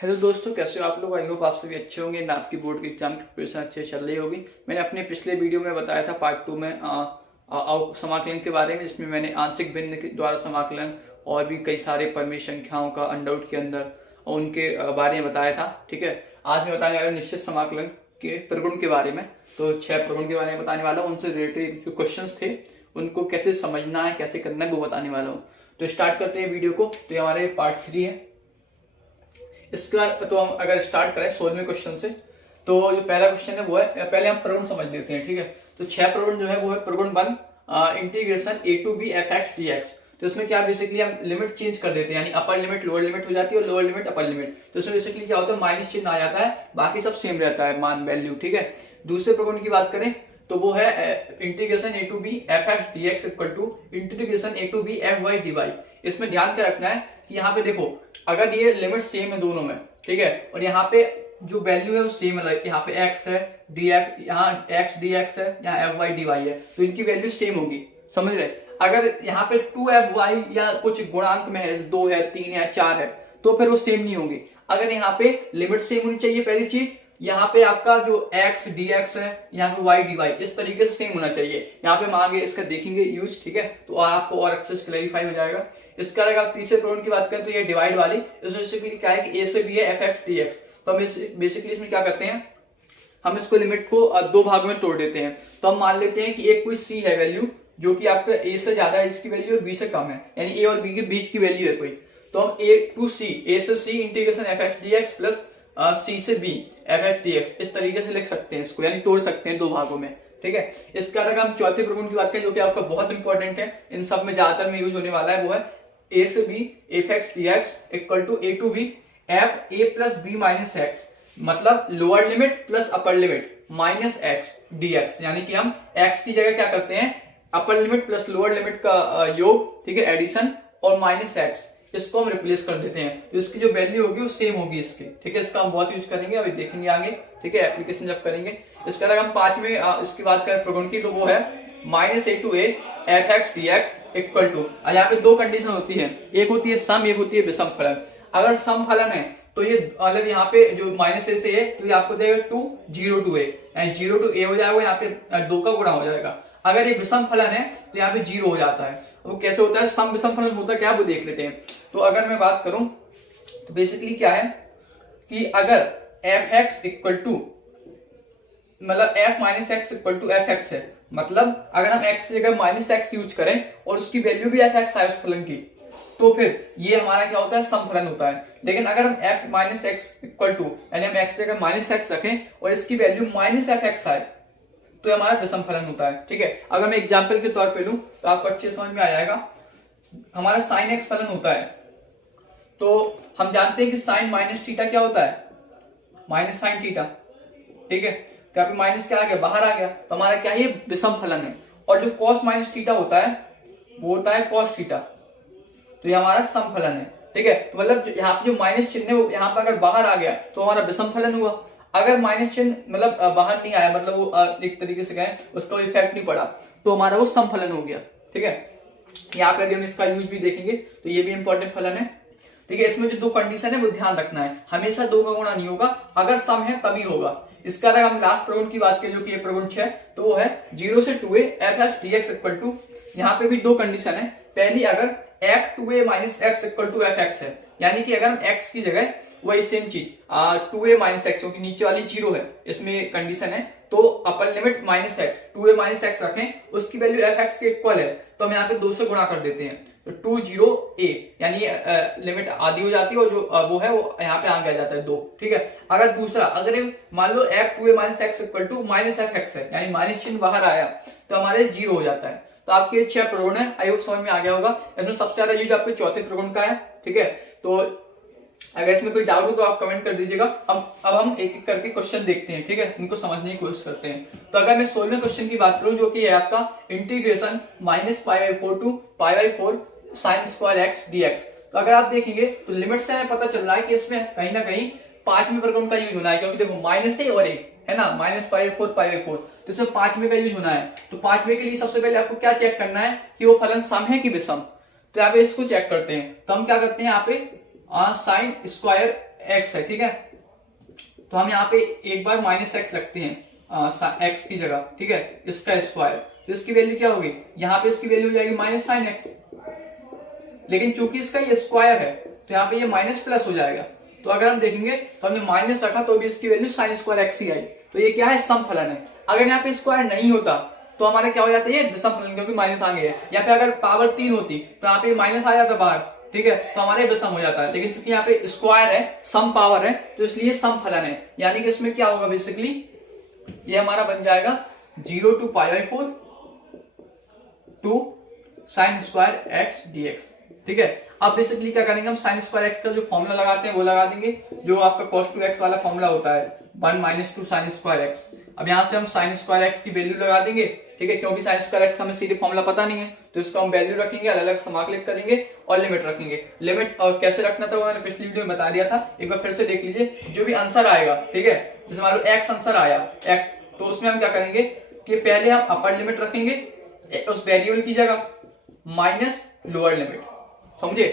Hello दोस्तों, कैसे हो आप लोग। आई होप आप सभी अच्छे होंगे। आपकी बोर्ड की एग्जाम की प्रिपरेशन अच्छे चल रही होगी। मैंने अपने पिछले वीडियो में बताया था पार्ट 2 में समाकलन के बारे में, जिसमें मैंने आंशिक भिन्न के द्वारा समाकलन और भी कई सारे परिमेय संख्याओं का अंडरवुड के अंदर और उनके बारे में बताया था। ठीक है, आज मैं बताने वाला हूँ निश्चित समाकलन के प्रगुण के बारे में। तो 6 प्रगुण के बारे में बताने वाला हूँ, उनसे रिलेटेड जो क्वेश्चन थे उनको कैसे समझना है, कैसे करना है, वो बताने वाला हूँ। तो स्टार्ट करते हैं वीडियो को। तो ये हमारे पार्ट 3 है। इसका तो हम अगर स्टार्ट करें 16वें क्वेश्चन से, तो जो पहला क्वेश्चन है वो है, पहले हम प्रगुण समझ लेते हैं। ठीक है, तो 6 प्रगुण जो है वो है प्रगुण 1 integration a to b fx dx। तो इसमें क्या बेसिकली हम लिमिट चेंज कर देते हैं, यानी अपर लिमिट लोअर लिमिट हो जाती है और लोअर लिमिट अपर लिमिट। तो इसमें बेसिकली क्या होता है, माइनस चिन्ह आ जाता है, बाकी सब सेम रहता है मान वैल्यू। ठीक है, दूसरे प्रगुण की बात करें तो वो है integration a to b fx dx equal to integration a to b fy dy। इसमें ध्यान क्या रखना है कि यहाँ पे देखो, अगर ये लिमिट सेम है दोनों में, ठीक है, और यहाँ पे जो वैल्यू है वो सेम है, यहाँ पे x है dx, यहाँ x dx है, यहाँ fy dy है, तो इनकी वैल्यू सेम होगी। समझ रहे। अगर यहाँ पे 2fy या कुछ गुणांक में है, 2 है, 3 है, 4 है, तो फिर वो सेम नहीं होंगी। अगर यहाँ पे लिमिट सेम होनी चाहिए पहली चीज, यहाँ पे आपका जो x dx है, यहाँ पे y dy इस तरीके से सेम होना चाहिए। यहाँ पे हम आगे इसका देखेंगे यूज। ठीक है, तो आपको और अच्छे से क्लैरिफाई हो जाएगा। इसका अगर आप तीसरे प्रगुण की बात करें तो ये डिवाइड वाली, इसमें से क्या है कि a से b है fx dx। तो हम बेसिकली इसमें क्या करते हैं, हम इसको लिमिट को दो भाग में तोड़ देते हैं। तो हम मान लेते हैं कि एक कोई c है वैल्यू जो कि आपका a से ज्यादा है इसकी वैल्यू और b से कम है, यानी a और b के बीच की वैल्यू है कोई। तो हम a से c integration fx dx plus c से b fx dx इस तरीके से लिख सकते हैं इसको, यानी तोड़ सकते हैं दो भागों में। ठीक है, इसका अगर हम चौथे प्रगुण की बात करें जो कि आपका बहुत इंपॉर्टेंट है, इन सब में ज्यादातर में यूज होने वाला है, वो है a से b fx dx equal to a to b f a plus b minus x। मतलब lower limit plus upper limit minus x dx, यानी कि हम x की जगह क्या करते हैं, upper limit plus lower limit का योग, ठीक है, एडिशन, और माइनस x इसको हम रिप्लेस कर देते हैं। तो इसकी जो वैल्यू होगी वो सेम होगी इसकी। ठीक है, इसका हम बहुत यूज करेंगे, अभी देखेंगे आगे। ठीक है, एप्लीकेशन जब करेंगे। इसका अगर हम 5वें इसकी बात करें प्रगुण की, तो वो है minus a to a fx dx equal to, यहाँ पे दो कंडीशन होती है, एक होती है सम, एक होती है विषम फलन। अगर सम फलन है तो ये मतलब यहाँ पे जो माइनस a से a, तो ये आपको देगा 2 0 to a, यानी 0 to a हो जाएगा, यहाँ पे 2 का गुणा हो जाएगा। अगर ये विषम फलन है तो यहाँ पे 0 हो जाता है। वो कैसे होता है, सम विषम फलन होता है क्या, वो देख लेते हैं। तो अगर मैं बात करूं तो बेसिकली क्या है कि अगर fx इक्वल टू, मतलब f minus x equal to fx है, मतलब अगर हम x की जगह माइनस एक्स यूज करें और उसकी वैल्यू भी fx है उस फलन की, तो फिर ये हमारा क्या होता है, सम फलन होता है। लेकिन अगर हम f minus x equal to, यानी हम x की जगह माइनस एक्स रखें और इसकी वैल्यू माइनस fx है, तो हमारा विषम फलन होता है। ठीक है, अगर मैं एग्जांपल के तौर पे लूं तो आपको अच्छे समझ में आ जाएगा। हमारा साइन एक्स फलन होता है, तो हम जानते हैं कि साइन माइनस थीटा क्या होता है, माइनस साइन थीटा। ठीक है, तो यहाँ पे माइनस क्या आ गया, बाहर आ गया, तो हमारा क्या है, विषम फलन है। और जो कॉस माइनस थीटा होता है वो होता है कॉस थीटा, तो ये हमारा सम फलन है। ठीक है, तो मतलब यहाँ पे जो माइनस चिन्ह है वो यहाँ पे अगर बाहर आ गया तो हमारा विषम फलन हुआ। अगर माइनस चिन्ह मतलब बाहर नहीं आया, मतलब वो एक तरीके से कहें उसका इफेक्ट नहीं पड़ा, तो हमारा वो सम फलन हो गया। ठीक है, यहाँ पे अभी हम इसका यूज भी देखेंगे, तो ये भी इंपॉर्टेंट फलन है। ठीक है, इसमें जो दो कंडीशन है वो ध्यान रखना है, हमेशा 2 का गुणा नहीं होगा, अगर सम है तभी होगा। इसका अगर हम लास्ट प्रगुण की बात करें जो कि प्रगुण 6, तो वो है 0 से 2a fx dx equal to, यहाँ पे भी दो कंडीशन है। पहली, अगर f 2a minus x equal to fx है, यानी कि अगर हम x की जगह वही सेम चीज 2a माइनस एक्स, क्योंकि नीचे वाली 0 है, इसमें कंडीशन है, तो अपर limit minus x 2a minus x रखें, उसकी वैल्यू fx के इक्वल है, तो हम यहाँ पे 2 से गुणा कर देते हैं, तो 2 0 a, यानी लिमिट आधी हो जाती है, और जो वो है वो यहाँ पे आ जाता है 2। ठीक है, अगर दूसरा, अगर मान लो f 2a minus x equal to minus fx है, यानी माइनस चिन्ह बाहर आया, तो हमारे 0 हो जाता है। तो आपके 6 प्रगुण है, आई होप समझ में आ गया होगा। इसमें सबसे ज्यादा यूज आपके चौथे प्रगुण का है। ठीक है, तो अगर इसमें कोई डाउट हो तो आप कमेंट कर दीजिएगा। अब हम एक एक करके क्वेश्चन देखते हैं। ठीक है, इनको समझने की कोशिश करते हैं। तो अगर मैं 16वें क्वेश्चन की बात करूं जो कि है आपका integration minus π/4 to π/4 sine square x dx। तो अगर आप देखेंगे तो लिमिट से हमें पता चल रहा है कि इसमें कहीं ना कहीं 5वें प्रगुण का यूज होना है, क्योंकि देखो माइनस है और एक है ना, माइनस π/4 π/4, तो इसमें 5वें का यूज होना है। तो 5वें के लिए सबसे पहले आपको क्या चेक करना है कि वो फलन सम है कि विषम। तो यहाँ पे इसको चेक करते हैं। तो हम क्या करते हैं, यहाँ पे साइन स्क्वायर एक्स है, ठीक है। तो हम यहाँ पे एक बार माइनस एक्स लगते हैं एक्स की जगह, ठीक है, इसका स्क्वायर, तो इसकी वैल्यू क्या होगी, यहाँ पे इसकी वैल्यू हो जाएगी माइनस साइन एक्स, लेकिन चूंकि इसका ये स्क्वायर है तो यहाँ पे ये माइनस प्लस हो जाएगा। तो अगर हम देखेंगे तो हमने माइनस रखा तो भी इसकी वैल्यू साइन स्क्वायर एक्स ही आई, तो ये क्या है, सम फलन है। अगर यहाँ पे स्क्वायर नहीं होता तो हमारा क्या हो जाता है, ये विषम फलन, क्योंकि माइनस आ गया है। या फिर अगर पावर 3 होती तो यहाँ पे माइनस आ जाता बाहर, ठीक है, तो हमारे विषम हो जाता है। लेकिन चूंकि यहाँ पे स्क्वायर है, सम पावर है, तो इसलिए सम फलन है। यानी कि इसमें क्या होगा, बेसिकली ये हमारा बन जाएगा 0 to π/4 to sine square x dx, ठीक है। अब बेसिकली क्या करेंगे, हम साइन स्क्वायर एक्स का जो फॉर्मूला लगाते हैं वो लगा देंगे, जो आपका cos 2x वाला फॉर्मूला होता है 1 - 2 साइन स्क्वायर एक्स। अब यहाँ से हम साइन स्क्वायर एक्स की वैल्यू लगा देंगे, ठीक है, क्योंकि साइन स्क्वायर एक्स का हमें सीधे फॉर्मूला पता नहीं है, तो इसको हम वैल्यू रखेंगे, अलग अलग समाकलित करेंगे और लिमिट रखेंगे। लिमिट और कैसे रखना था वो मैंने पिछली वीडियो में बता दिया था, एक बार फिर से देख लीजिए। जो भी आंसर आएगा, ठीक है, जैसे मान लो एक्स आंसर आया एक्स, तो उसमें हम क्या करेंगे कि पहले हम अपर लिमिट रखेंगे उस वेरिएबल की जगह माइनस लोअर लिमिट, समझे।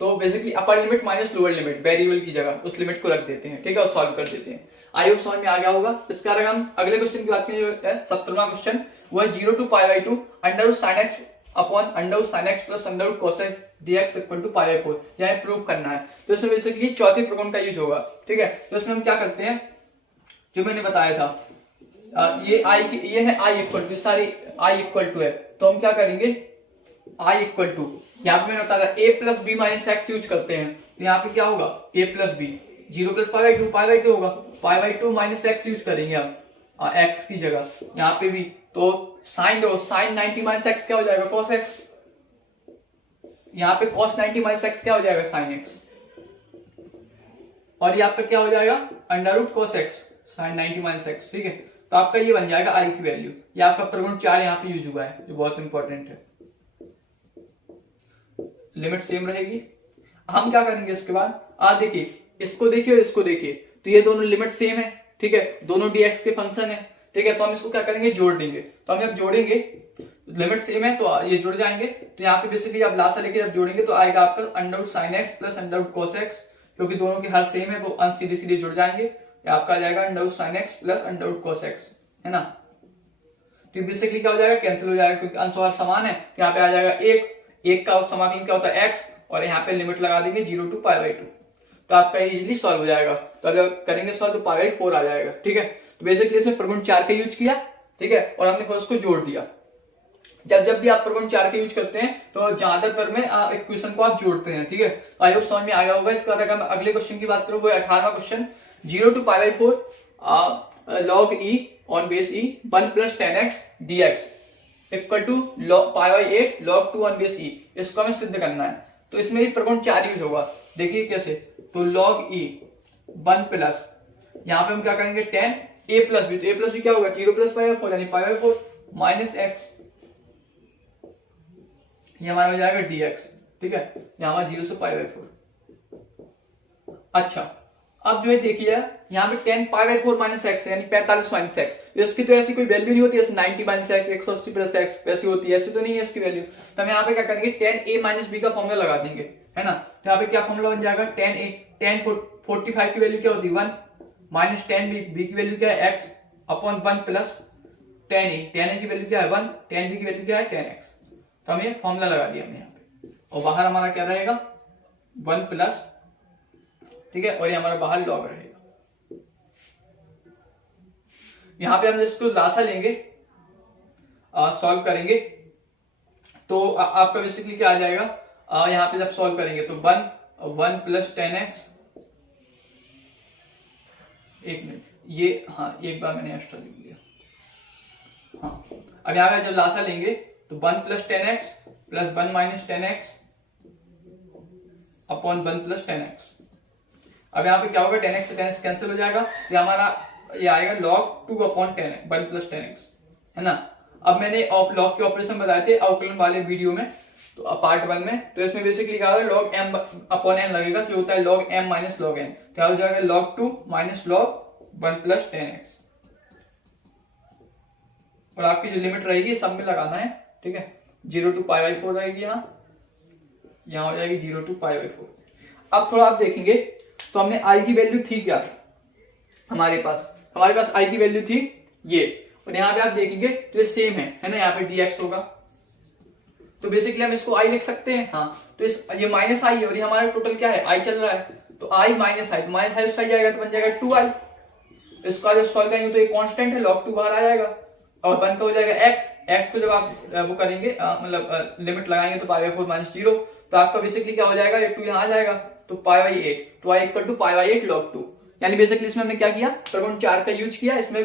तो basically upper limit minus lower limit variable की जगह उस लिमिट को रख देते हैं, ठीक है, और सॉल्व कर देते हैं। आई होप समझ में आ गया होगा। इसका अगर हम अगले क्वेश्चन की बात करें, जो है 17वां क्वेश्चन, वो है 0 to π/2 under sine x upon under sine x plus under cos x dx equal to π/4, यह प्रूव करना है। तो इसमें बेसिकली चौथे प्रगुण का यूज होगा, ठीक है। तो इसमें हम क्या करते हैं, जो मैंने बताया था, ये आई की, ये है आई इक्वल टू, सारी आई इक्वल टू है, तो हम क्या करेंगे, आई इक्वल टू, यहाँ पे मैंने बताया a plus B minus x use करते हैं, तो यहाँ पे क्या होगा, a प्लस बी, 0 प्लस π/2 होगा, π/2 माइनस एक्स यूज करेंगे आप x की जगह यहाँ पे भी, तो साइन 90 माइनस एक्स क्या हो जाएगा, cos x, यहाँ पे cos 90 माइनस एक्स क्या हो जाएगा, sin x, और ये आपका क्या हो जाएगा, under root cos x sin 90 minus x, ठीक है। तो आपका ये बन जाएगा आई की वैल्यू। ये आपका प्रगुण 4 यहाँ पे यूज हुआ है, जो बहुत इंपॉर्टेंट है। लिमिट सेम रहेगी। हम क्या करेंगे इसके बाद, देखिए इसको देखिए और इसको देखिए, तो ये दोनों लिमिट सेम है, ठीक है, दोनों dx के फंक्शन है, ठीक है। तो हम इसको क्या करेंगे, जोड़ देंगे। तो हम जब जोड़ेंगे, लिमिट सेम है तो ये जुड़ जाएंगे। तो यहाँ पे बेसिकली आप लासा लेके जब जोड़ेंगे तो आएगा आपका under root sine x plus under root cos x, क्योंकि दोनों के हर सेम है तो अंश सीधे सीधे जुड़ जाएंगे। आपका आ जाएगा under root sine x plus under root cos x, है ना। तो बेसिकली क्या हो जाएगा, कैंसिल हो जाएगा, क्योंकि अंश और समान है। यहाँ पे आ जाएगा एक का समाकलन क्या होता है x, और यहाँ पे लिमिट लगा देंगे 0 to π/2, तो आपका इजीली सॉल्व हो जाएगा। तो अगर करेंगे सॉल्व तो π/4 आ जाएगा, ठीक है। तो बेसिकली इसमें प्रगुण 4 का यूज किया, ठीक है, और हमने फिर उसको जोड़ दिया। जब भी आप प्रगुण 4 का यूज करते हैं तो ज्यादातर में इक्वेशन को आप जोड़ते हैं, ठीक है। आई होप समझ में आ गया होगा। इसका अगर मैं अगले क्वेश्चन की बात करूं, वो 18वां question, 0 to π/4 log e on base e 1 + 10x dx equal to π/8 log 2 on base e, इसको हमें सिद्ध करना है। तो इसमें भी प्रगुण 4 यूज होगा। देखिए कैसे, तो log e 1 प्लस, यहाँ पे हम क्या करेंगे 10 a प्लस b, तो a प्लस b क्या होगा 0 + π/4 यानी π/4 माइनस x, ये हमारा हो जाएगा dx, ठीक है, यहाँ हमारा 0 से π/4। अच्छा, अब जो है देखिए यहाँ पे 10 π/4 माइनस एक्स यानी 45 माइनस एक्स, इसकी तो ऐसी कोई वैल्यू नहीं होती, जैसे 90 माइनस एक्स 180 प्लस एक्स वैसी होती है, ऐसी तो नहीं है इसकी वैल्यू। तो हम यहाँ पे क्या करेंगे 10a माइनस b का फॉर्मूला लगा देंगे, है ना। तो यहाँ पे क्या फॉर्मूला बन जाएगा 10 45 की वैल्यू क्या होती है 1 माइनस 10b की वैल्यू क्या है x अपॉन 1 प्लस 10a की वैल्यू क्या है 1, 10b की वैल्यू क्या है 10x। तो हम ये फॉर्मूला लगा दिया हमने यहाँ पे, और बाहर हमारा क्या रहेगा 1 प्लस, ठीक है, और ये हमारा बाहर लॉग रहेगा। यहां पे हम इसको लासा लेंगे, सॉल्व करेंगे, तो आपका बेसिकली क्या आ जाएगा, यहां पे जब सॉल्व करेंगे तो 1 + 10x, एक मिनट, ये हाँ एक बार मैंने एक्स्ट्रा लिख लिया। हाँ, अब यहां पे जब लासा लेंगे तो 1 + 10x plus 1 - 10x upon 1 + 10x। अब यहाँ पे क्या होगा 10x से 10x कैंसिल हो जाएगा, ये हमारा ये आएगा log 2 अपॉन 1 + 10x, है ना। अब मैंने लॉग के ऑपरेशन बताए थे अवकलन वाले वीडियो में, तो पार्ट 1 में, तो इसमें बेसिकली क्या होगा log m अपॉन n लगेगा, जो होता है log m minus log n, क्या हो जाएगा log 2 माइनस log 1 + 10x, और आपकी जो लिमिट रहेगी सब में लगाना है, ठीक है। 0 to π/4 रहेगी, यहाँ हो जाएगी 0 to π/4। अब थोड़ा आप देखेंगे तो हमने आई की वैल्यू थी क्या हमारे पास आई की वैल्यू थी ये, और यहाँ पे आप देखेंगे तो ये सेम है ना, यहाँ पे dx होगा, तो बेसिकली हम इसको आई लिख सकते हैं। हाँ, तो ये माइनस आई है और ये हमारा टोटल क्या है, आई चल रहा है, तो आई माइनस आई, तो माइनस आई उस साइड जाएगा तो बन जाएगा 2i। इसको जब सॉल्व करेंगे तो ये कांस्टेंट है, log 2 बाहर आ जाएगा और बन का हो जाएगा x को जब आप वो करेंगे मतलब लिमिट लगाएंगे तो पाई बाई 4 माइनस 0, तो आपका बेसिकली क्या हो जाएगा, ये 2 यहाँ आ जाएगा तो पाई बाई 8, तो i equal to pi by 8 log 2। यानी बेसिकली इसमें हमने क्या किया, प्रगुण 4 का यूज किया, इसमें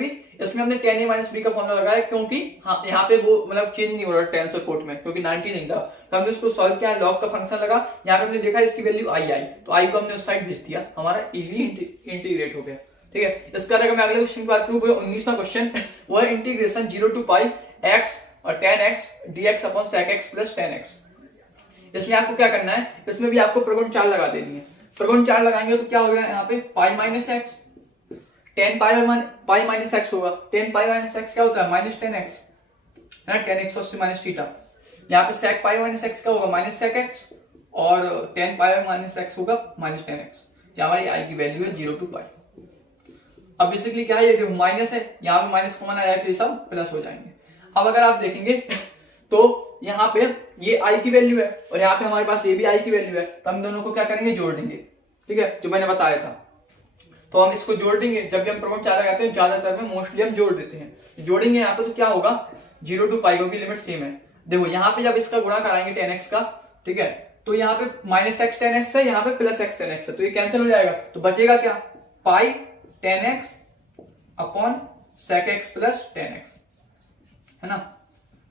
हमने tan a माइनस b का फॉर्मूला लगाया, क्योंकि हाँ यहाँ पे वो मतलब चेंज नहीं हो रहा टेंस और कोट में, क्योंकि 90 नहीं था, तो हमने उसको सॉल्व किया, log का फंक्शन लगा, यहाँ पे हमने देखा इसकी वैल्यू आई तो आई को हमने उस साइड भेज दिया, हमारा इजीली इंटीग्रेट हो गया। ठीक है, इसका अगर मैं अगले क्वेश्चन की बात करूं, 19वां क्वेश्चन, वो है इंटीग्रेशन 0 टू पाई x और tan x dx upon sec x plus tan x। इसमें आपको क्या करना है, इसमें भी आपको प्रगुण 4 लगा देनी है। प्रगुण 4 लगाएंगे तो क्या होगा, यहाँ पे पाई माइनस एक्स, tan पाई माइनस एक्स होगा, tan पाई माइनस एक्स क्या होता है, माइनस tan x है ना, tan x उससे माइनस थीटा। यहाँ पे sec पाई माइनस एक्स क्या होगा, माइनस sec x, और tan पाई माइनस एक्स होगा माइनस tan x। हमारी आई की वैल्यू है 0 टू पाई। अब बेसिकली क्या है, ये माइनस है, यहाँ पे माइनस कॉमन आया तो ये सब प्लस हो जाएंगे। अब अगर आप देखेंगे तो यहाँ पे ये आई की वैल्यू है और यहाँ पे हमारे पास ये भी आई की वैल्यू है, तो हम दोनों को क्या करेंगे, जोड़ देंगे। ठीक है, जो मैंने बताया था, तो हम इसको जोड़ देंगे। जब भी हम प्रगुण 4 लगाते हैं ज्यादातर में मोस्टली हम जोड़ देते हैं, जोड़ेंगे यहाँ पे तो क्या होगा, 0 टू पाई होगी, लिमिट सेम है। देखो यहाँ पे जब इसका गुणा कराएंगे tan x का, ठीक है, तो यहाँ पे माइनस एक्स tan x है, यहाँ पे प्लस x tan x है, तो ये कैंसिल हो जाएगा, तो बचेगा क्या, पाई tan x upon sec x plus tan x, है ना,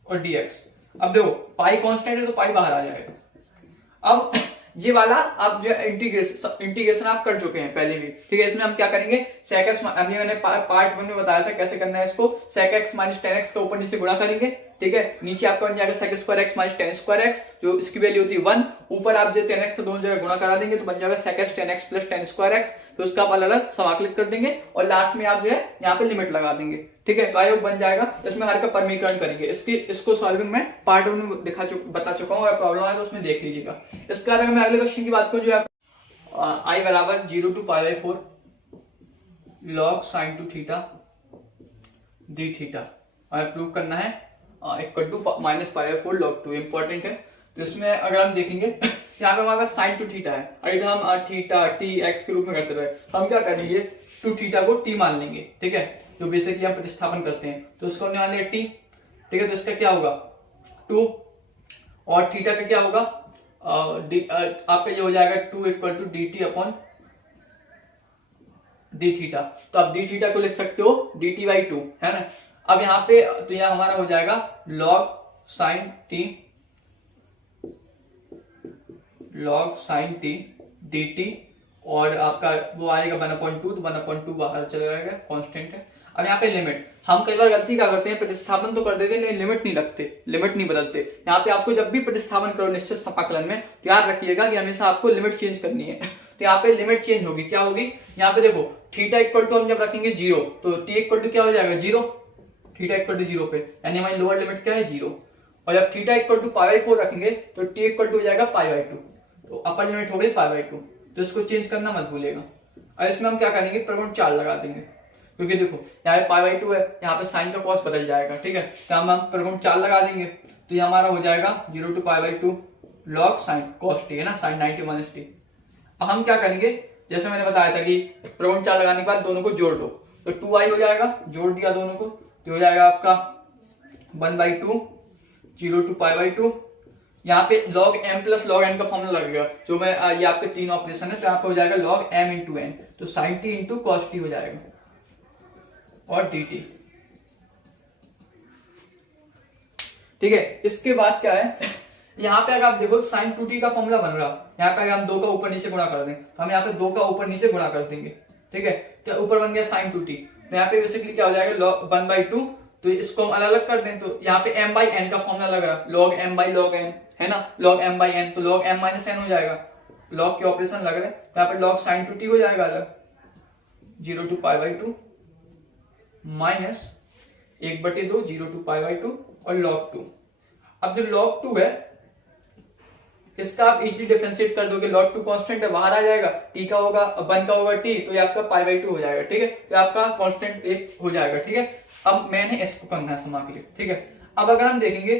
और dx। अब देखो पाई कांस्टेंट है तो पाई बाहर आ जाएगा। अब ये वाला आप जो इंटीग्रेशन आप कर चुके हैं पहले भी, ठीक है, इसमें हम क्या करेंगे, sec x, अभी मैंने पार्ट 1 में बताया था कैसे करना है इसको, sec x minus tan x का ऊपर नीचे गुणा करेंगे। ठीक है, नीचे आपका बन जाएगा sec square x minus tan square x, जो इसकी वैल्यू होती है 1, ऊपर आप जो tan x दोनों जगह गुणा करा देंगे तो बन जाएगा sec x tan x plus tan square x, तो उसका आप अलग अलग समाकलित कर देंगे और लास्ट में आप जो है यहाँ पे लिमिट लगा देंगे। ठीक है, तो आई होप बन जाएगा। इसमें हर का परमीकरण करेंगे, इसको सॉल्विंग में पार्ट 1 में बता चुका हूँ, अगर प्रॉब्लम है तो उसमें देख लीजिएगा। इसके अलावा मैं अगले क्वेश्चन की बात करूँ, जो है आई बराबर 0 to pi by 4 log sin two theta D theta prove करना है, equal to minus pi by 4 log 2, important है। तो इसमें अगर हम देखेंगे यहाँ पे हमारे पास sin टू थीटा है, अगर हम थीटा टी एक्स के रूप में करते रहे, हम क्या करेंगे, टू थीटा को टी मान लेंगे। ठीक है, जो बेसिकली हम प्रतिस्थापन करते हैं, तो उसको हमने मान लिया टी। ठीक है, तो इसका क्या होगा 2, और थीटा का क्या होगा, आपका ये हो जाएगा 2 equal to D T upon D theta. तो आप डी थीटा को लिख सकते हो डी टी बाई 2, है ना। अब यहाँ पे तो यह हमारा हो जाएगा log sin t dt, और आपका वो आएगा 1/2, तो 1/2 बाहर चला जाएगा, कांस्टेंट है। अब यहाँ पे लिमिट, हम कई बार गलती क्या करते हैं, प्रतिस्थापन तो कर देते हैं लेकिन लिमिट नहीं रखते, लिमिट नहीं बदलते। यहाँ पे आपको जब भी प्रतिस्थापन करो निश्चित समाकलन में, याद रखिएगा कि हमेशा आपको लिमिट चेंज करनी है। तो यहाँ पे लिमिट चेंज होगी, क्या होगी, यहाँ पे देखो थीटा इक्वल टू हम जब रखेंगे 0, तो t इक्वल टू क्या हो जाएगा 0, थीटा इक्वल टू 0 पे, यानी हमारी लोअर लिमिट क्या है 0। और जब theta equal to pi by 4 रखेंगे तो t इक्वल टू हो जाएगा पाई बाई 2, तो अपर लिमिट हो गई पाई बाई 2, तो इसको चेंज करना मत भूलिएगा। और इसमें हम क्या करेंगे, प्रगुण 4 लगा देंगे, क्योंकि देखो यहाँ पे पाई बाई 2 है, यहाँ पे साइन का कॉस बदल जाएगा। ठीक है, तो हम प्रगुण 4 लगा देंगे, तो ये हमारा हो जाएगा 0 to pi by 2 log sin cos t, है ना, sin 90 माइनस टी। अब हम क्या करेंगे, जैसे मैंने बताया था कि प्रगुण 4 लगाने के बाद दोनों को जोड़ दो, तो 2i हो जाएगा, जोड़ दिया दोनों को, तो हो जाएगा आपका 1/2 0 टू पाई बाई 2। यहाँ पे log m plus log n का फॉर्मूला लगेगा, जो मैं ये आपके 3 ऑपरेशन है, तो यहाँ पे हो जाएगा log m इंटू n, तो sin t into cos t हो जाएगा, और dt। ठीक है, इसके बाद क्या है, यहाँ पे अगर आप देखो sin 2t का फॉर्मूला बन रहा, यहाँ पे अगर हम 2 का ऊपर नीचे गुणा कर दें, तो हम यहाँ पे 2 का ऊपर नीचे गुणा कर देंगे। ठीक है, तो ऊपर बन गया sin 2t, तो यहाँ पे बेसिकली क्या हो जाएगा 1/2, तो इसको हम अलग अलग कर दें, तो यहाँ पे m बाई n का फॉर्मूला लग रहा, log m by log n, है ना, log m बाई n, तो log m माइनस n हो जाएगा, log के ऑपरेशन लग रहे, तो यहाँ पे log sin 2t हो जाएगा अलग, 0 to pi by 2 minus 1/2 0 to pi by 2 और log 2। अब जो log 2 है इसका आप इजीली डिफरेंशिएट कर दोगे, log 2 कांस्टेंट है बाहर आ जाएगा, t का होगा 1 का होगा t, तो ये आपका π/2 हो जाएगा। ठीक है, तो आपका कांस्टेंट 1 हो जाएगा। ठीक है, अब मैंने इसको करना है समाकलित। ठीक है, अब अगर हम देखेंगे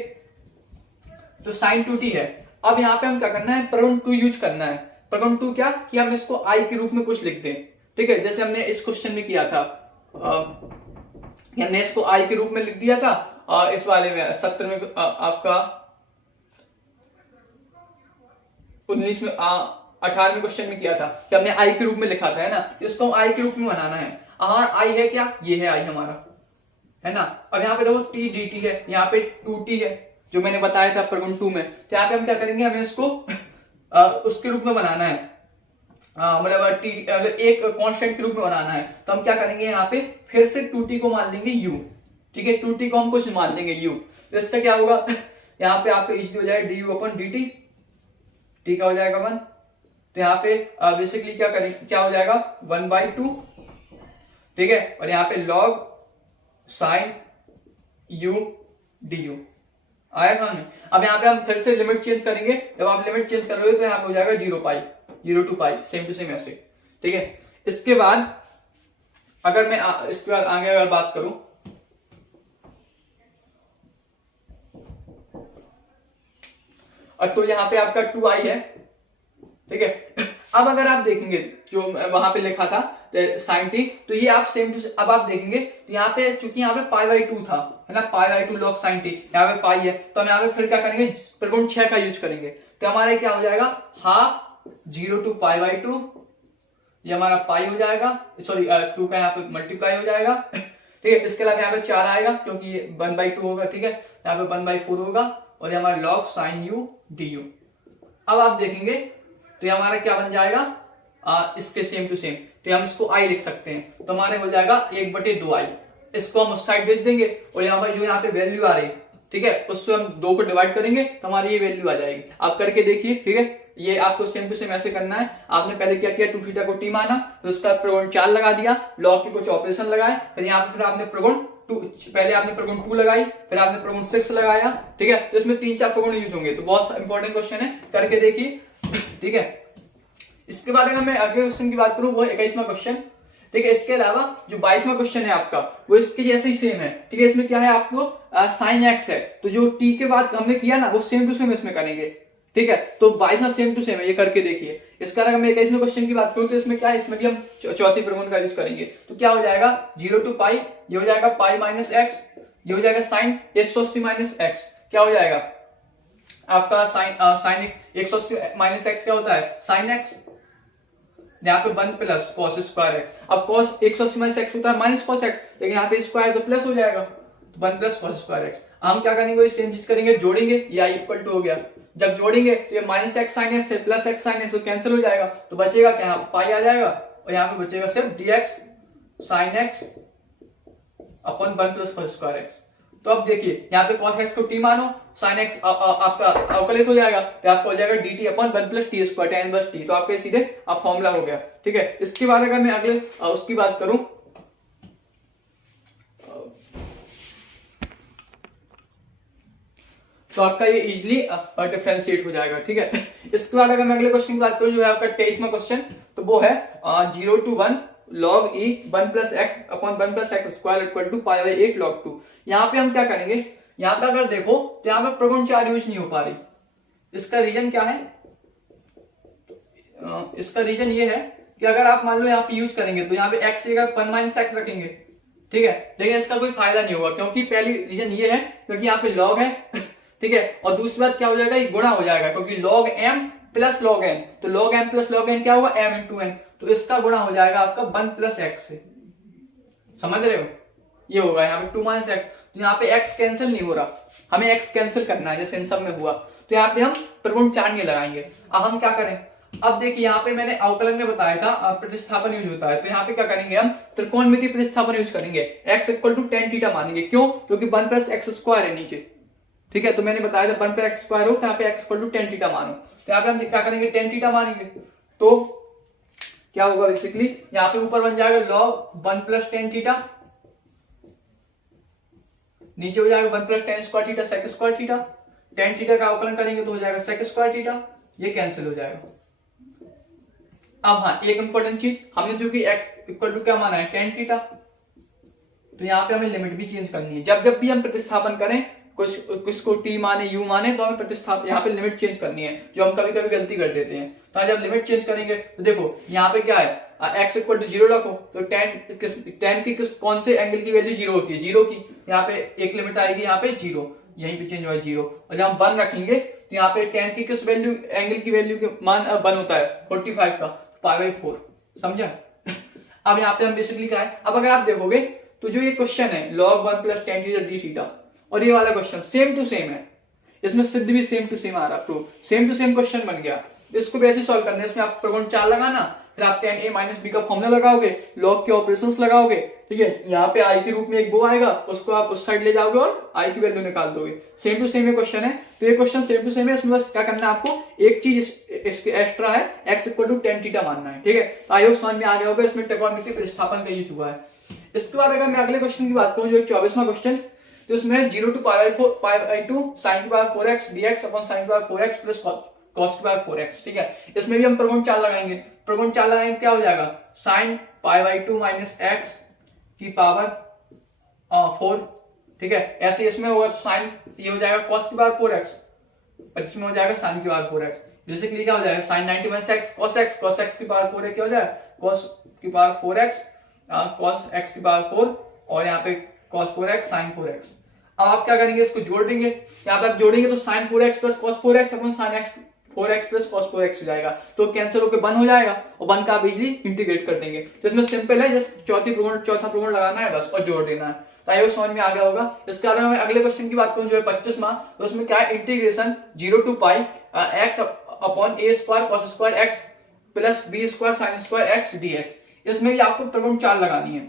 तो sin 2t है। अब यहाँ पे हम क्या करना है, प्रगुण 2 यूज करना है। प्रगुण 2 क्या कि हम इसको i के रूप में कुछ लिख दें। ठीक है, जैसे हमने इस क्वेश्चन में किया था, हमने इसको i के रूप में लिख दिया था इस वाले में 70 में आपका 19 में 18वें क्वेश्चन में किया था कि हमने i के रूप में लिखा था, है ना। इसको हम i के रूप में बनाना है। और i है क्या, ये है i हमारा, है ना। अब यहाँ पे देखो t dt है, यहाँ पे 2t है जो मैंने बताया था प्रगुण 2 में। तो यहाँ पे हम क्या करेंगे, हमें इसको उसके रूप में बनाना है, मतलब एक कांस्टेंट के रूप में बनाना है। तो हम क्या करेंगे, यहाँ पे फिर से 2t को मान लेंगे u। ठीक है, 2t को हम कुछ मान लेंगे u। तो इसका क्या होगा, यहाँ पे आपको इजीली हो जाएगा du/dt, t का हो जाएगा 1। तो यहाँ पे बेसिकली क्या करेंगे, क्या हो जाएगा 1/2। ठीक है, और यहाँ पे log sin u du आया समझ में। अब यहाँ पे हम फिर से लिमिट चेंज करेंगे, जब आप लिमिट चेंज करोगे तो यहाँ पे हो जाएगा 0 to π, सेम टू सेम ऐसे। ठीक है, इसके बाद अगर मैं इसके बाद आगे अगर बात करूं, तो यहाँ पे आपका 2i है। ठीक है, अब अगर आप देखेंगे जो वहां पे लिखा था sin t, तो ये आप सेम टू, अब आप देखेंगे यहाँ पे चूंकि यहाँ पे π/2 था, है ना, π/2 log sin t, यहाँ पे पाई है, तो हम यहाँ पे फिर क्या करेंगे, प्रगुण 6 का यूज करेंगे। तो हमारे क्या हो जाएगा, हाफ 0 to π/2, ये हमारा पाई हो जाएगा, सॉरी 2 का यहाँ पे मल्टीप्लाई हो जाएगा। ठीक है, इसके अलावा यहाँ पे 4 आएगा क्योंकि ये 1/2 होगा। ठीक है, यहाँ पे 1/4 होगा, और ये हमारा log sin u du। अब आप देखेंगे तो ये हमारा क्या बन जाएगा, इसके सेम टू सेम, तो हम इसको i लिख सकते हैं। तो हमारे हो जाएगा 1/2i। इसको हम उस साइड भेज देंगे, और यहाँ पर जो यहाँ पे वैल्यू आ रही, ठीक है, उससे हम 2 को डिवाइड करेंगे तो हमारी ये वैल्यू आ जाएगी। आप करके देखिए। ठीक है, ये आपको सेम टू सेम ऐसे करना है। आपने पहले क्या किया, 2 थीटा को t माना, तो उसका प्रगुण 4 लगा दिया, लॉग के कुछ ऑपरेशन लगाए, फिर यहाँ पे फिर आपने प्रगुण 2, पहले आपने प्रगुण 2 लगाई, फिर आपने प्रगुण 6 लगाया। ठीक है, तो इसमें 3-4 प्रगुण यूज होंगे। तो बहुत इंपॉर्टेंट क्वेश्चन है, करके देखिए। ठीक है, इसके बाद अगर मैं अगले क्वेश्चन की बात करूं, वो 21वां क्वेश्चन। ठीक है, इसके अलावा जो 22वां क्वेश्चन है आपका, वो इसके जैसे ही सेम है। ठीक है, इसमें क्या है, आपको sin x है, तो जो t के बाद हमने किया ना, वो सेम टू सेम इसमें करेंगे। ठीक है, तो 22वां सेम टू सेम है, ये करके देखिए। इसका अगर मैं 21वें क्वेश्चन की बात करूं, तो इसमें क्या है, इसमें भी हम चौथी प्रगुण का यूज करेंगे। तो क्या हो जाएगा, 0 to π, ये हो जाएगा π-x, ये हो जाएगा sin 180 - x, क्या हो जाएगा आपका sin 180 - x क्या होता है, sin x, यहाँ पे 1 + cos स्क्वायर x। अब cos 180 - x होता है माइनस cos x, लेकिन यहाँ पे स्क्वायर तो प्लस हो जाएगा, तो 1 + cos स्क्वायर x। हम क्या करेंगे, वही सेम चीज करेंगे, जोड़ेंगे, ये i = हो गया। जब जोड़ेंगे तो ये -x sin x से +x sin x तो कैंसिल हो जाएगा, तो बचेगा क्या, यहाँ पाई आ जाएगा, और यहाँ पे बचेगा सिर्फ dx sin x upon 1 + cos square x। तो अब देखिए, यहाँ पे cos x को t मानो, sin x आपका अवकलित हो जाएगा, तो आपका हो जाएगा dt अपन 1 + t square tan inverse t। तो आपके सीधे अब फॉर्मूला हो गया। ठीक है, इसके बाद अगर मैं अगले उसकी बात करूं, तो आपका ये इजिली डिफरेंशिएट हो जाएगा। ठीक है, इसके बाद अगर मैं अगले क्वेश्चन की बात करूं, जो है आपका 23वां क्वेश्चन, तो वो है 0 to 1 log e 1 + x upon 1 + x square equal to π/8 log 2। यहाँ पे हम क्या करेंगे, यहाँ पे अगर देखो तो यहाँ पे प्रगुण 4 यूज नहीं हो पा रही। इसका रीजन क्या है, इसका रीजन ये है कि अगर आप मान लो यहाँ पे यूज करेंगे, तो यहाँ पे x की जगह 1 - x रखेंगे। ठीक है, लेकिन इसका कोई फायदा नहीं होगा, क्योंकि पहली रीजन ये है क्योंकि यहाँ पे log है। ठीक है, और दूसरी बात क्या हो जाएगा, ये गुणा हो जाएगा, क्योंकि log m + log n, तो log m + log n क्या होगा, m × n, तो इसका गुणा हो जाएगा आपका 1 + x से। समझ रहे हो, ये होगा यहाँ पे 2 - x, तो यहाँ पे x कैंसिल नहीं हो रहा, हमें x कैंसिल करना है जैसे इन सब में हुआ। तो यहाँ पे हम प्रगुण 4 नहीं लगाएंगे। अब हम क्या करें, अब देखिए यहाँ पे मैंने अवकलन में बताया था प्रतिस्थापन यूज होता है, तो यहाँ पे क्या करेंगे, हम त्रिकोणमिति प्रतिस्थापन यूज करेंगे। x = tan थीटा मानेंगे, क्यों, क्योंकि 1 + x स्क्वायर है नीचे। ठीक है, तो मैंने बताया था 1 + x स्क्वायर हो, तो यहाँ पे x = tan थीटा मानो। तो यहाँ पे हम क्या करेंगे, tan थीटा मानेंगे, तो क्या होगा, बेसिकली यहाँ पे ऊपर बन जाएगा log 1 + tan थीटा, नीचे हो जाएगा 1 + tan² theta sec² theta. tan theta का अवकलन करेंगे तो हो जाएगा sec² थीटा। ये कैंसिल हो जाएगा। अब हाँ, एक इंपॉर्टेंट चीज, हमने जो कि x इक्वल टू क्या माना है, tan थीटा, तो यहाँ पे हमें लिमिट भी चेंज करनी है। जब जब भी हम प्रतिस्थापन करें, कुछ को t माने u माने, तो हमें प्रतिस्थापन यहाँ पे लिमिट चेंज करनी है, जो हम कभी कभी गलती कर देते हैं। तो जब लिमिट चेंज करेंगे तो देखो यहाँ पे क्या है, x इक्वल टू 0 रखो, तो tan की कौन से एंगल की वैल्यू 0 होती है, 0 की, यहाँ पे एक लिमिट आएगी, यहाँ पे 0, यहीं पे चेंज हुआ 0। और जब हम 1 रखेंगे तो यहाँ पे tan की किस वैल्यू, एंगल की वैल्यू के मान 1 होता है 45 का, π/4, समझा। अब यहाँ पे हम बेसिकली क्या है, अब अगर आप देखोगे तो जो ये क्वेश्चन है log 1 plus tan d theta, और ये वाला क्वेश्चन सेम टू सेम है, इसमें सिद्ध भी सेम टू सेम आ रहा, proof same to same question बन गया। इसको भी ऐसे सॉल्व करना है, इसमें आप प्रगुण 4 लगाना, फिर आप tan a माइनस b का फॉर्मूला लगाओगे, log के ऑपरेशंस लगाओगे, ठीक है। यहाँ पे i के रूप में एक वो आएगा, उसको आप उस साइड ले जाओगे और i की वैल्यू निकाल दोगे। सेम टू सेम ये क्वेश्चन है, तो ये क्वेश्चन सेम टू सेम है, इसमें बस क्या करना है आपको, एक चीज इसके एक्स्ट्रा है, x equal to tan theta मानना है, ठीक है। आई होप समझ में आ गया होगा, इसमें ट्रिग्नोमेट्री प्रतिस्थापन का यूज हुआ है। इसके बाद अगर मैं अगले क्वेश्चन की बात करूं, जो 24वां क्वेश्चन, तो इसमें 0 टू π/2 sin की power 4x dx upon sin की पावर 4x प्लस cos की पावर 4x, ठीक है। इसमें भी हम प्रगुण 4 लगाएंगे, प्रगुण 4 लगाएंगे क्या हो जाएगा, sin π/2 माइनस x की पावर 4, ठीक है। ऐसे इसमें होगा तो sin ये हो जाएगा cos की पावर 4x, और इसमें हो जाएगा sin की पावर 4x। बेसिकली क्या हो जाएगा, sin 90 minus x cos x की पावर 4 है, क्या हो जाएगा cos की पावर 4x cos x की पावर 4, और यहाँ पे cos 4x sin 4x। अब आप क्या करेंगे, इसको जोड़ देंगे, यहाँ पे आप जोड़ेंगे तो sin 4x plus cos 4x अपन sin x 4x plus cos 4x हो जाएगा, तो कैंसिल होकर 1 हो जाएगा, और 1 का आप इजीली इंटीग्रेट कर देंगे। तो इसमें सिंपल है, जस्ट चौथा प्रगुण लगाना है बस, और जोड़ देना है। तो आई होप समझ में आ गया होगा। इसके अलावा मैं अगले क्वेश्चन की बात करूं, जो है 25वां, तो उसमें क्या है, integration 0 to pi x upon a square cos square x plus b square sin square x dx। इसमें भी आपको प्रगुण 4 लगानी है,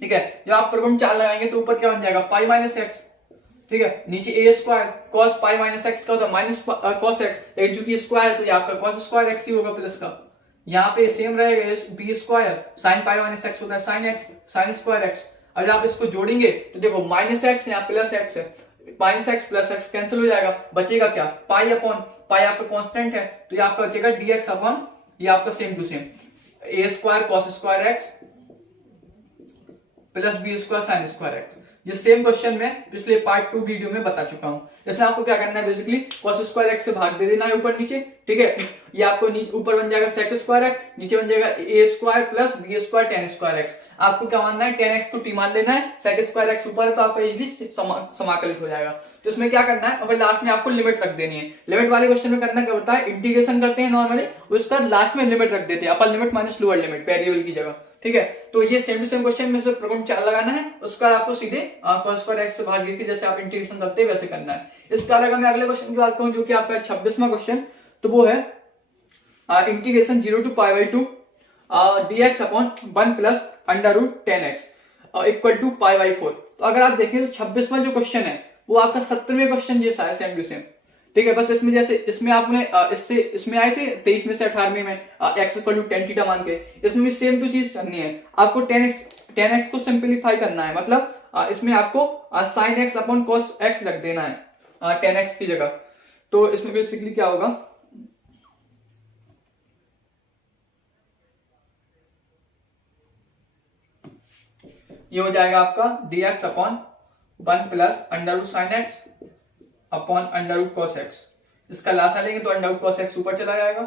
ठीक है। जब आप प्रगुण 4 लगाएंगे तो ऊपर क्या बन जाएगा, पाई माइनस एक्स, ठीक है, नीचे a square cos pi minus x का होता है माइनस cos x, लेकिन चूंकि स्क्वायर है तो ये आपका cos स्क्वायर x ही होगा प्लस का, यहाँ पे सेम रहेगा B square sin pi minus x होता है sin x sin square x। अब आप इसको जोड़ेंगे तो देखो माइनस एक्स यहाँ प्लस एक्स है, minus x plus x cancel हो जाएगा, बचेगा क्या, पाई अपॉन पाई आपका कांस्टेंट है, तो ये आपका बचेगा dx अपॉन, ये आपका same to same A square cos square x plus B square sin square x। ये सेम क्वेश्चन में पिछले पार्ट 2 वीडियो में बता चुका हूं। इसमें आपको क्या करना है, बेसिकली cos स्क्वायर x से भाग दे देना है ऊपर नीचे, ठीक है। ये आपको नीचे ऊपर बन जाएगा sec स्क्वायर x, नीचे बन जाएगा a square plus b square tan square x। आपको क्या मानना है, tan x को t मान लेना है, sec स्क्वायर x ऊपर है तो आपका इजीली समाकलित हो जाएगा। तो इसमें क्या करना है, और लास्ट में आपको लिमिट रख देनी है। लिमिट वाले क्वेश्चन में करना क्या होता है, इंटीग्रेशन करते हैं नॉर्मली, उसका लास्ट में लिमिट रख देते हैं, अपर limit minus lower limit variable की जगह, ठीक है। तो ये सेम टू सेम क्वेश्चन में से प्रगुण 4 लगाना है, उसका आपको सीधे cos स्क्वायर x से भाग देके जैसे आप इंटीग्रेशन करते हैं वैसे करना है। इसका अगर मैं अगले क्वेश्चन की बात करूं, जो कि आपका 26वां क्वेश्चन, तो वो है integration 0 to π/2 dx upon 1 plus under root 10x equal to π/4। तो अगर आप देखें तो 26वां जो क्वेश्चन है वो आपका 17वें क्वेश्चन जैसा है, सेम टू सेम, ठीक है। बस इसमें जैसे इसमें आपने इसमें आए थे 23 में से 18वें में x equal to tan theta मान के, इसमें भी सेम टू चीज करनी है आपको। tan x को सिंपलीफाई करना है, मतलब इसमें आपको sin x upon cos x रख देना है tan x की जगह। तो इसमें बेसिकली क्या होगा, ये हो जाएगा आपका dx upon 1 plus under root sine x upon under root cos x. इसका लासा लेंगे तो अंडर रूट कॉस एक्स ऊपर चला जाएगा,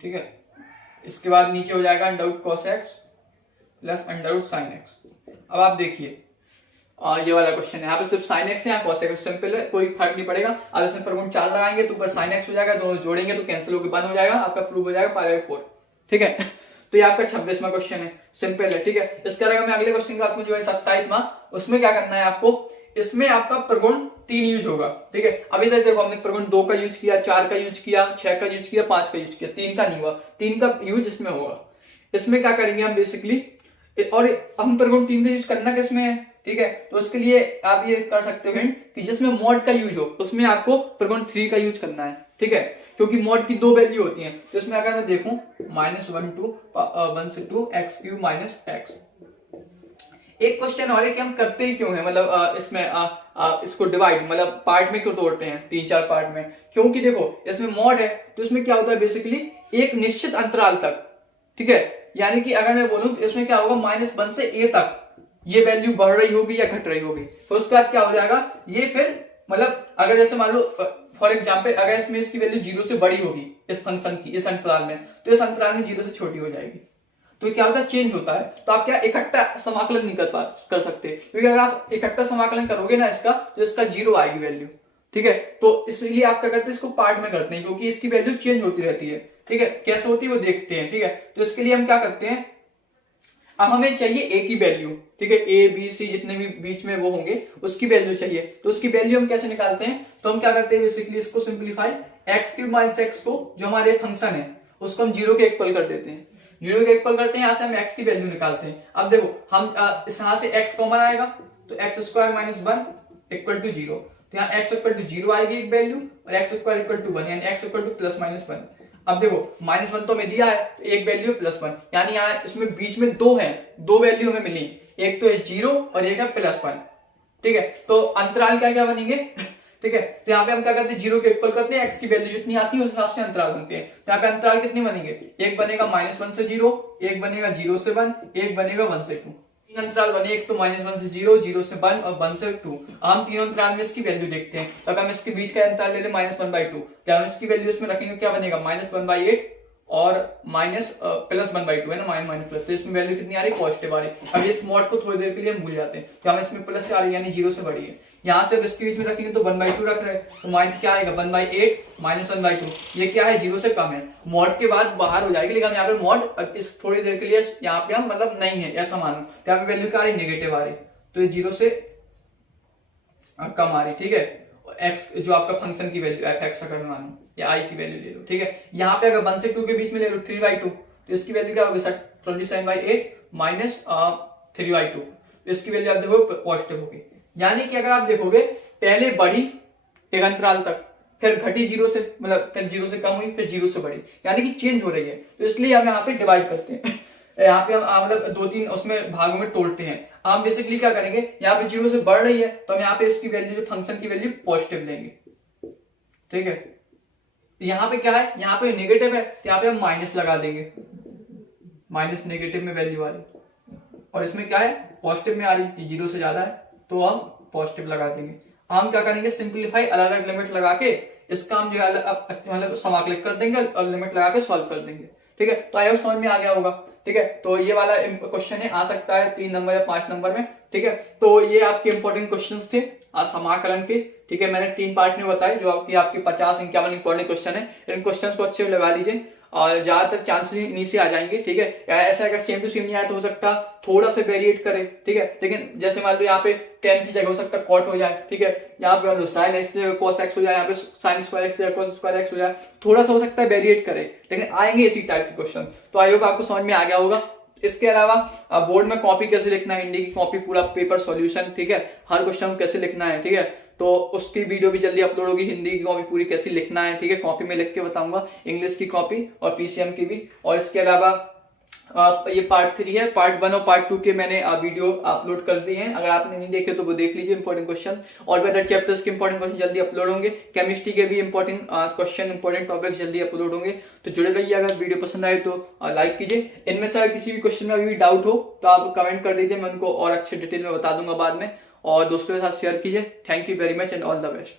ठीक है। इसके बाद नीचे हो जाएगा under root cos x plus under root sine x. अब आप देखिए ये वाला क्वेश्चन है, यहाँ पे सिर्फ साइन एक्स है, यहाँ कॉस एक्स, सिंपल है, कोई फर्क नहीं पड़ेगा। अब इसमें प्रगुण 4 लगाएंगे तो ऊपर साइन एक्स हो जाएगा, दोनों जोड़ेंगे तो कैंसिल होकर 1 हो जाएगा, आपका प्रूव हो जाएगा π/4, ठीक है। तो ये आपका 26वां क्वेश्चन है, सिंपल है, ठीक है। इसके अलावा मैं अगले क्वेश्चन की बात करूं जो है 27वां, उसमें क्या करना है आपको, इसमें आपका प्रगुण 3 यूज होगा, ठीक है। अभी तक देखो हमने प्रगुण 2 का यूज किया, 4 का यूज किया, 6 का यूज किया, 5 का यूज किया, 3 का नहीं हुआ, 3 का यूज इसमें होगा। इसमें क्या करेंगे हम बेसिकली, और हम प्रगुण 3 का यूज करना किसमें है, ठीक है। तो उसके लिए आप ये कर सकते हो कि जिसमें मॉड का यूज हो उसमें आपको प्रगुण 3 का यूज करना है, ठीक है, क्योंकि मॉड की 2 वैल्यू होती हैं। तो इसमें अगर मैं देखूं -1 से 2 x³ माइनस x, एक क्वेश्चन और है कि हम करते ही क्यों है, मतलब इसमें इसको डिवाइड, मतलब पार्ट में क्यों तोड़ते हैं, 3-4 पार्ट में। क्योंकि देखो इसमें मॉड है तो इसमें क्या होता है बेसिकली एक निश्चित अंतराल तक, ठीक है, यानी कि अगर मैं बोलूं तो इसमें क्या होगा -1 से a तक ये वैल्यू बढ़ रही होगी या घट रही होगी, तो उसके बाद क्या हो जाएगा ये फिर, मतलब अगर जैसे मान लो फॉर एग्जाम्पल अगर इसमें इसकी वैल्यू 0 से बड़ी होगी इस फंक्शन की इस अंतराल में, तो इस अंतराल में 0 से छोटी हो जाएगी, तो क्या होता है चेंज होता है। तो आप क्या इकट्ठा समाकलन नहीं कर सकते, क्योंकि अगर आप इकट्ठा समाकलन करोगे ना इसका तो इसका 0 आएगी वैल्यू, ठीक है। तो इसलिए आप क्या करते हैं इसको पार्ट में करते हैं, क्योंकि इसकी वैल्यू चेंज होती रहती है, ठीक है, कैसे होती है वो देखते हैं, ठीक है। तो इसके लिए हम क्या करते हैं, अब हमें चाहिए ए की वैल्यू, ठीक है, ए बी सी जितने भी बीच में वो होंगे उसकी वैल्यू चाहिए, तो उसकी वैल्यू हम कैसे निकालते हैं, तो हम क्या करते हैं बेसिकली इसको सिंप्लीफाई, x³ - x को जो हमारे फंक्शन है उसको हम 0 के इक्वल कर देते हैं, 0 के इक्वल करते हैं, यहां से हम x की वैल्यू निकालते हैं। अब देखो हम इस यहां से x कॉमन आएगा तो x² - 1 = 0, तो यहाँ x = 0 आएगी एक वैल्यू और x² = 1, यानी x = +-1। अब देखो -1 तो हमें दिया है तो एक वैल्यू +1, यानी यहाँ इसमें बीच में दो है, दो वैल्यू हमें मिली, एक तो है 0 और एक है +1, ठीक है। तो अंतराल क्या क्या बनेंगे, ठीक है, तो यहाँ पे हम क्या करते हैं 0 के इक्वल करते हैं, x की वैल्यू जितनी आती है उस हिसाब से अंतराल बनते हैं। तो यहाँ पे अंतराल कितने बनेंगे, एक बनेगा -1 से 0, एक बनेगा 0 से 1, एक बनेगा 1 से 2, तीन अंतराल बने, एक तो -1 से 0, 0 से 1 और 1 से 2। हम तीनों अंतराल में इसकी वैल्यू देखते हैं, तो अगर हम इसके बीच का अंतराल ले लें -1/2, जब हम इसकी वैल्यू इसमें रखेंगे क्या बनेगा -1/8 और +1/2 है ना, माइनस, तो इसमें वैल्यू कितनी आ रही है पॉजिटिव आ रही है। अब इस मॉड को थोड़ी देर के लिए हम भूल जाते हैं, तो हम इसमें प्लस से आ रही है यानी 0 से बड़ी है, यहाँ से इसके बीच में रखेंगे तो 1/2 रख रहे हैं, तो माइनस क्या आएगा 1/8 -1/2, ये क्या है 0 से कम है, मॉड के बाद बाहर हो जाएगी, लेकिन यहाँ पे मॉड इस थोड़ी देर के लिए यहाँ पे हम मतलब नहीं है ऐसा मानो, तो यहाँ पे वैल्यू क्या आ रही नेगेटिव आ रही, तो ये 0 से कम आ रही, ठीक है। एक्स जो आपका फंक्शन की वैल्यू f(x) अगर मानो या i की वैल्यू ले लो, ठीक है। यहाँ पे अगर 1 से 2 के बीच में ले लो 3/2, तो इसकी वैल्यू क्या होगी 27/8 -3/2, इसकी वैल्यू आप देखो पॉजिटिव होगी, यानी कि अगर आप देखोगे पहले बढ़ी एक अंतराल तक, फिर घटी 0 से, मतलब फिर 0 से कम हुई, फिर 0 से बढ़ी, यानी कि चेंज हो रही है। तो इसलिए हम यहाँ पे डिवाइड करते हैं यहाँ पे हम मतलब 2-3 उसमें भागों में तोड़ते हैं। हम बेसिकली क्या करेंगे, यहाँ पे 0 से बढ़ रही है तो हम यहाँ पे इसकी वैल्यू फंक्शन की वैल्यू पॉजिटिव लेंगे, ठीक है। यहाँ पे क्या है, यहाँ पे नेगेटिव है तो यहाँ पे हम माइनस लगा देंगे, माइनस नेगेटिव में वैल्यू आ रही, और इसमें क्या है पॉजिटिव में आ रही, 0 से ज्यादा है तो हम पॉजिटिव लगा देंगे। हम क्या करेंगे सिंप्लीफाई, अलग अलग लिमिट लगा के इसका हम जो है मतलब समाकलित कर देंगे और लिमिट लगा के सॉल्व कर देंगे, ठीक है। तो आई होप समझ में आ गया होगा, ठीक है। तो ये वाला क्वेश्चन है, आ सकता है 3 नंबर या 5 नंबर में, ठीक है। तो ये आपके इंपॉर्टेंट क्वेश्चंस थे आज समाकलन के, ठीक है। मैंने 3 पार्ट में बताए जो आपके 50-51 इंपॉर्टेंट क्वेश्चन है, इन क्वेश्चंस को अच्छे से लगा लीजिए और ज्यादातर चांसेस नीचे आ जाएंगे, ठीक है। ऐसा अगर सेम टू सेम नहीं आया तो हो सकता थोड़ा सा वेरिएट करे, ठीक है, लेकिन जैसे मान लो यहाँ पे 10 की जगह हो सकता है कॉट हो जाए, ठीक है, यहाँ पे साइन एक्स की जगह cos x हो जाए, यहाँ पे साइन स्क्वायर एक्स की जगह cos स्क्वायर एक्स हो जाए, थोड़ा सा हो सकता है वेरिएट करे, लेकिन आएंगे इसी टाइप के क्वेश्चन। तो आई होप आपको समझ में आ गया होगा। इसके अलावा बोर्ड में कॉपी कैसे लिखना है, हिंदी की कॉपी पूरा पेपर सॉल्यूशन, ठीक है, हर क्वेश्चन कैसे लिखना है, ठीक है, तो उसकी वीडियो भी जल्दी अपलोड होगी, हिंदी की कॉपी पूरी कैसे लिखना है, ठीक है, कॉपी में लिख के बताऊंगा, इंग्लिश की कॉपी और पीसीएम की भी। और इसके अलावा ये पार्ट 3 है, पार्ट 1 और पार्ट 2 के मैंने वीडियो अपलोड कर दिए हैं, अगर आपने नहीं देखे तो वो देख लीजिए इंपॉर्टेंट क्वेश्चन, और भी अदर चैप्टर्स के इंपॉर्टेंट क्वेश्चन जल्दी अपलोड होंगे, केमिस्ट्री के भी इंपॉर्टेंट क्वेश्चन इंपॉर्टेंट टॉपिक्स जल्दी अपलोड होंगे। तो जुड़े रहिए, अगर वीडियो पसंद आए तो लाइक कीजिए। इनमें से अगर किसी भी क्वेश्चन में अभी भी डाउट हो तो आप कमेंट कर दीजिए, मैं उनको और अच्छे डिटेल में बता दूंगा बाद में, और दोस्तों के साथ शेयर कीजिए। Thank you very much and all the best.